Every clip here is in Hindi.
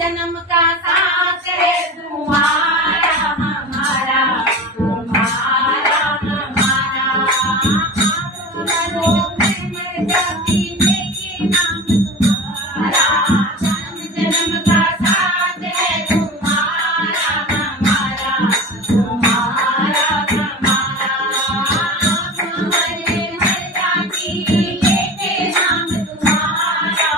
जन्म का साथ है तुम्हारा हमारा, तुम्हारा हमारा। मैं मर जाती लेकिन नाम तुम्हारा, जन्म जन्म का साथ है तुम्हारा हमारा, तुम्हारा हमारा। मर जाती लेके नाम तुम्हारा,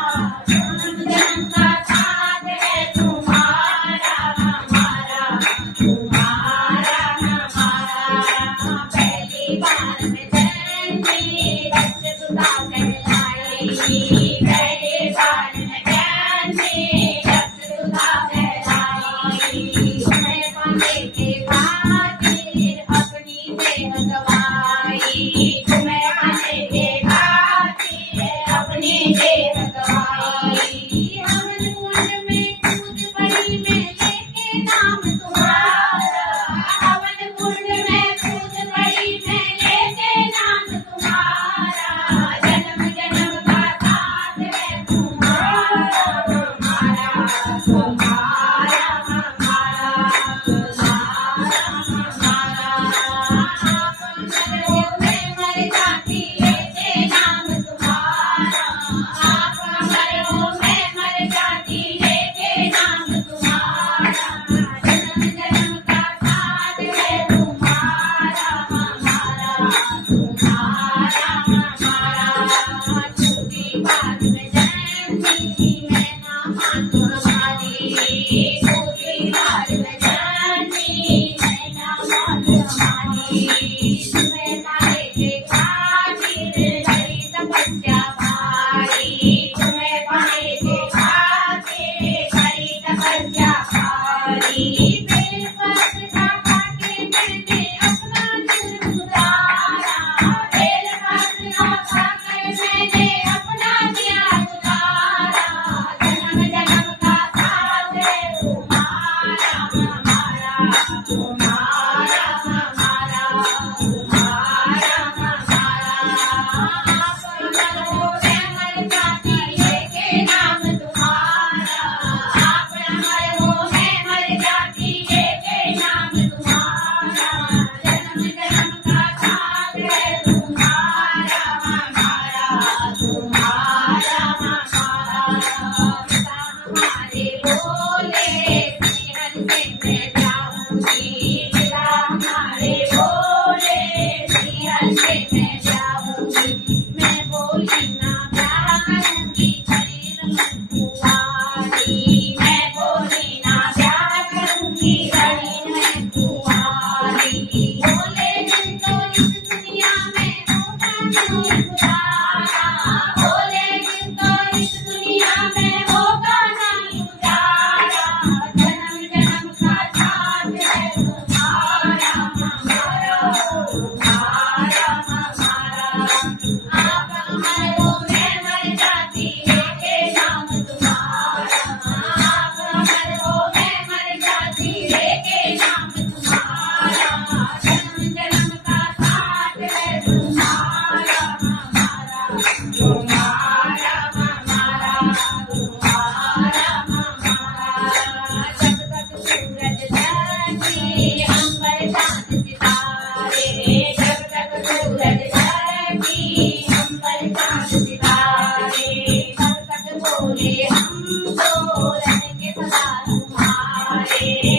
जन्म जन्म का साथ है तुम्हारा हमारा, तुम्हारा हमारा। पहली बार में जन्मी रसगुल्ला कहलाई, पहली बार में जन्मी रसगुल्ला कहलाई। तुम्हें पाने के खातिर अपनी देह गवाई, तुम्हें पाने के खातिर अपनी देह गवाई। हवन कुंड में कूद पड़ी मैं लेके नाम तुम्हारा, हवन कुंड में कूद पड़ी मैं लेके नाम तुम्हारा। जन्म जन्म का साथ है तुम्हारा हमारा, तुम्हारा हमारा, तुम्हारा हमारा। मैं मर जाती लेके नाम तुम्हारा, आप मरो मैं मर जाती लेके नाम तुम्हारा। जन्म जन्म का साथ है तुम्हारा हमारा, तुम्हारा हमारा। झूठी बात में जन्मी मैं ना मानूं हमारी, झूठी बात में जन्मी मैं ना मानूं हमारी। तुम्हें पाने के खातिर करी तपस्या भारी, तुम्हें पाने के खातिर करी तपस्या भारी। बेलपत्र खा के मैंने अपना दिल गुजारा, बेलपत्र खा कर मैंने अपना दिया गुजारा। जन्म जन्म का साथ है तुम्हारा हमारा, तुम्हारा हमारा, तुम्हारा हमारा। आप मरो मैं मर जाती लेके नाम तुम्हारा, आप मरो मैं मर जाती लेके नाम तुम्हारा। जन्म जन्म का साथ है तुम्हारा हमारा, तुम्हारा हमारा। पिता हमारे बोले हर से मैं जाऊंगी, पिता हमारे बोले हर से मैं जाऊंगी। मैं बोली ना प्यार करूंगी शरीर मन कुंवारी, मैं बोली ना प्यार करूंगी शरीर मन कुंवारी। बोले दिन तो इस दुनिया में होगा नहीं गुजारा, बोले दिन तो इस दुनिया में होगा नहीं गुजारा। जन्म जन्म का साथ है तुम्हारा हमारा, तुम्हारा हमारा। आप मरो मैं मर जाती लेके नाम तुम्हारा, आप मरो मैं मर जाती लेके नाम तुम्हारा। जन्म जन्म का साथ है तुम्हारा हमारा, तुम्हारा हमारा, तुम्हारा हमारा। जब तक सूरज चढ़ती अंबर चांद सितारे, जब तक सूरज चढ़ती अंबर चांद सितारे, तब तक बोले हम तो रंग के सदा तुम्हारे।